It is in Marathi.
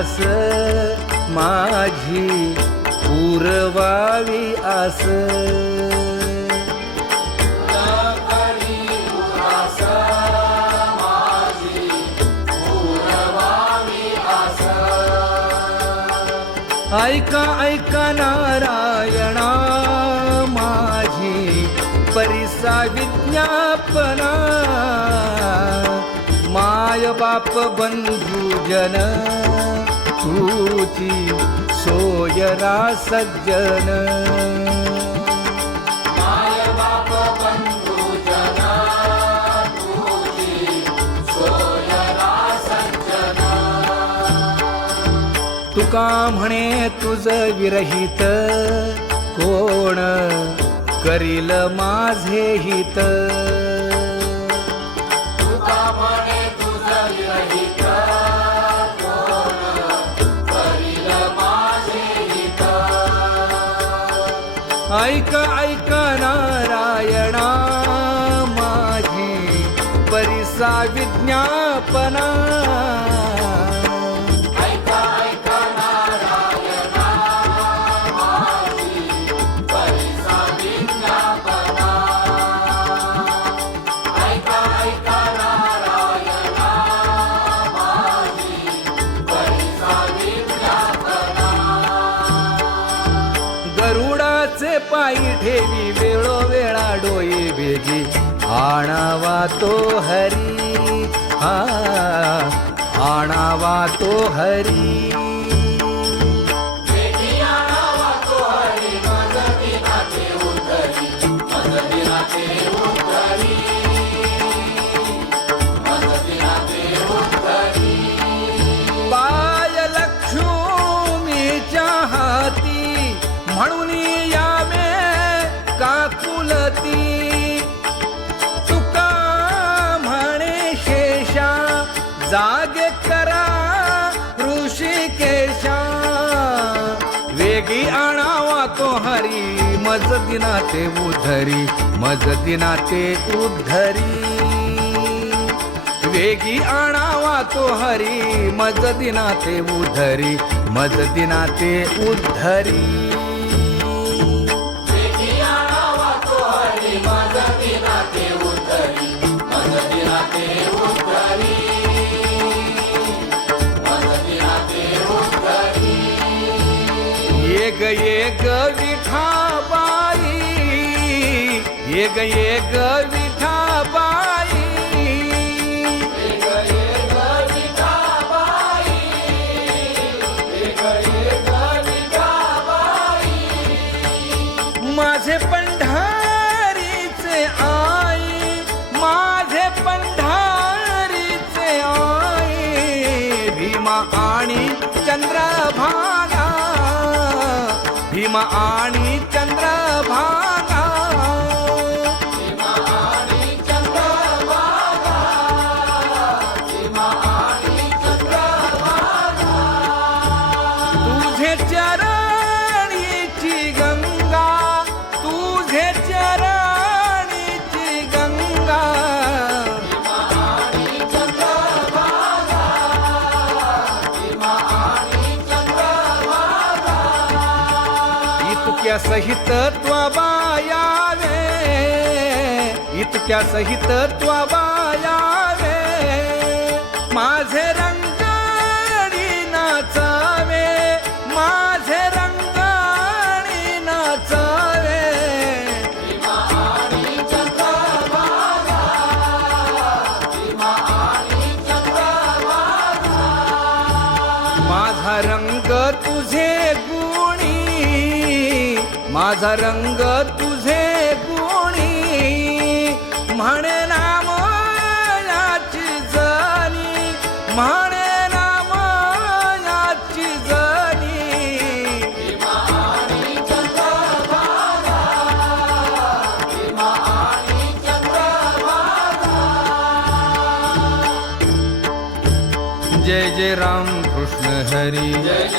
आस माझी पुरवावी आस. ऐका ऐका नारायणा माझी परिसा विज्ञापना. माय बाप बंधू जन तुची सोयरा सज्जन तुका म्हणे तुझ विरहित कोण करील माझे हित? ऐक ऐक नारायणा माझी परिसा विज्ञापना. गरुडाचे पायी ठेवी वेळोवेळा डोई भेगी. आणावा तो हरी हा. आणावा तो हरी. काकुलती तुका म्हणे शेषा जागे करा ऋषिकेशा. वेगी आणावा तो हरी मज दिनाते उधरी मज दिनाते उद्धरी वेगी आणावा तो हरी मज दिनाते उधरी मज दिनाते उद्धरी ગયે ગ વિઠાબાઈ એ ગયે ગ भीम आणि चंद्रभान इतक्या सहित त्वबायावे इतक्या सहित त्वबायावे माझे रंगणी नाचावे मा माझा रंग तुझे गुणी. म्हणे नाम याची जणी म्हणे नाम याची जणी जय जय राम कृष्ण हरी.